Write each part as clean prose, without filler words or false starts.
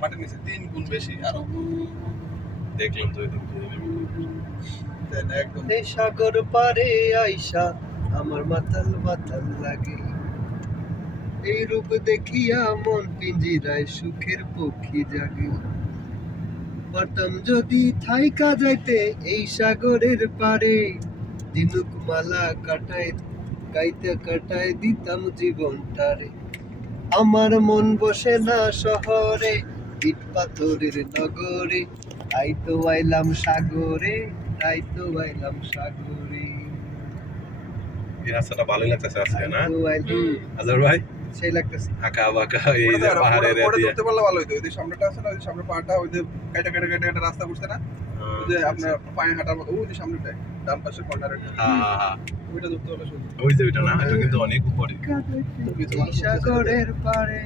মাটির নিচে 3 গুণ বেশি আরো। দেখলাম তো একদম এই সাগর পারে আইসা আমার মাতাল মাতাল লাগে, এই রূপ দেখিয়া মন পিঞ্জিরায় সুখের পক্ষী জাগে। পারতাম যদি থাইকা যাইতে এই সাগরের পারে, দিনুক মালা কাটায় গাইতে কাটায় দিতাম জীবনটারে। আমার মন বসে না শহরে, ইট পাথরের নগরে, তাই তো আইলাম সাগরে, তাই তো আইলাম সাগরে। এই রাস্তাটা ভালোই লাগতেছে আজকে না তো আইলাম আজর ভাই, সেই লাগতেছে। আঁকা বাঁকা এই যে পাহাড়ের ওটা দিয়ে ধরতে পারলে ভালো হতো। ওই যে সামনেটা আছে না, ওই যে সামনে পাহাড়টা, ওই যে কাটা কাটা কাটা একটা রাস্তা করছে না, ওই যে আপনার পায়ে হাঁটার মতো, ওই যে সামনেটায় ডান পাশে কর্নারে, হ্যাঁ ওইটা ধরতে পারলে সুন্দর। ওই যে ওইটা না, এটা কিন্তু অনেক উপরে। এই সাগরের পারে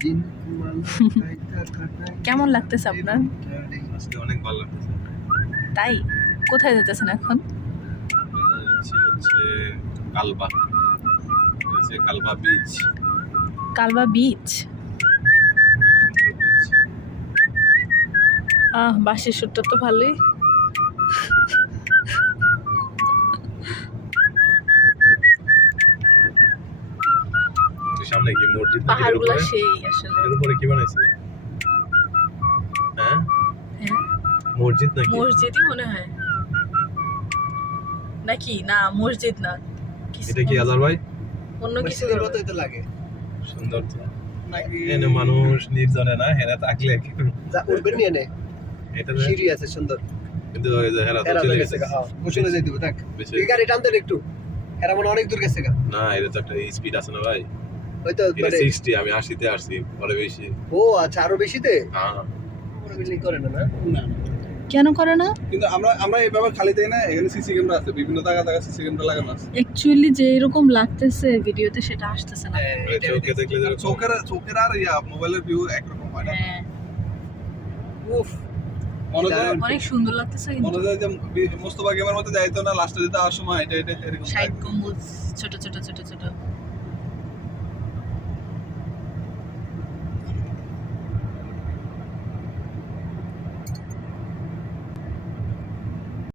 দিনুক মালা গাইতে কাটায় কেমন লাগতেছে আপনার? জীবনটারে। আজকে অনেক ভালো লাগতেছে। তাই কোথায় যেতেছেন এখন? হচ্ছে কালবা, হচ্ছে কালবা বিচ, কালবা বিচ। বাসের সুরটা তো ভালোই। সামনে কি মসজিদ নাকি? এর পাহাড়গুলো উপরে? সেই আসলে। এর উপরে কি বানাইছে? হ্যাঁ হ্যাঁ, মসজিদ নাকি? মসজিদই মনে হয় নাকি? না মসজিদ না, কিছু এটা কি আজার ভাই? অন্য কিছু মসজিদের মতোই তো লাগে। সুন্দর তো। নাকি এনে মানুষ নির্জনে না, হেরা থাকলে যা উঠবেন নিয়ে নে, এটা সিঁড়ি আছে সুন্দর। কিন্তু ওই যে হেরা তো এরা তো চলে গেছে গেছে। গা, হ্যাঁ কুশলে যাই দিব দেখ। বেশি এই গাড়ি টানতে একটু, এরা মনে হয় অনেক দূর গেছে গা। না, এটা তো একটা স্পিড আছে না ভাই। ওই তো এটা মানে 60, আমি 80 তে আসছি, পরে বেশি। ও আচ্ছা, আরো বেশিতে হ্যাঁ বিল্ডিং করে না না। না, কেন করে না? কিন্তু আমরা এইভাবে খালি দেই না, এখানে সিসি ক্যামেরা আছে, বিভিন্ন জায়গা সিসি ক্যামেরা লাগানো আছে। অ্যাকচুয়ালি যে এরকম লাগতেছে ভিডিওতে সেটা আসতেছে না। চোখে দেখলে যেরকম চোখের আর মোবাইলের ভিউ একরকম হয় না। হ্যাঁ, উফ, মনে হয় অনেক সুন্দর লাগতেছে কিন্তু। মনে হয় যে মোস্তফা গেমের মধ্যে যাইতো না, লাস্টে দিতে আসার সময় এটা এরকম সাইড লাগে। গম্বুজ ছোট ছোট ছোট ছোট।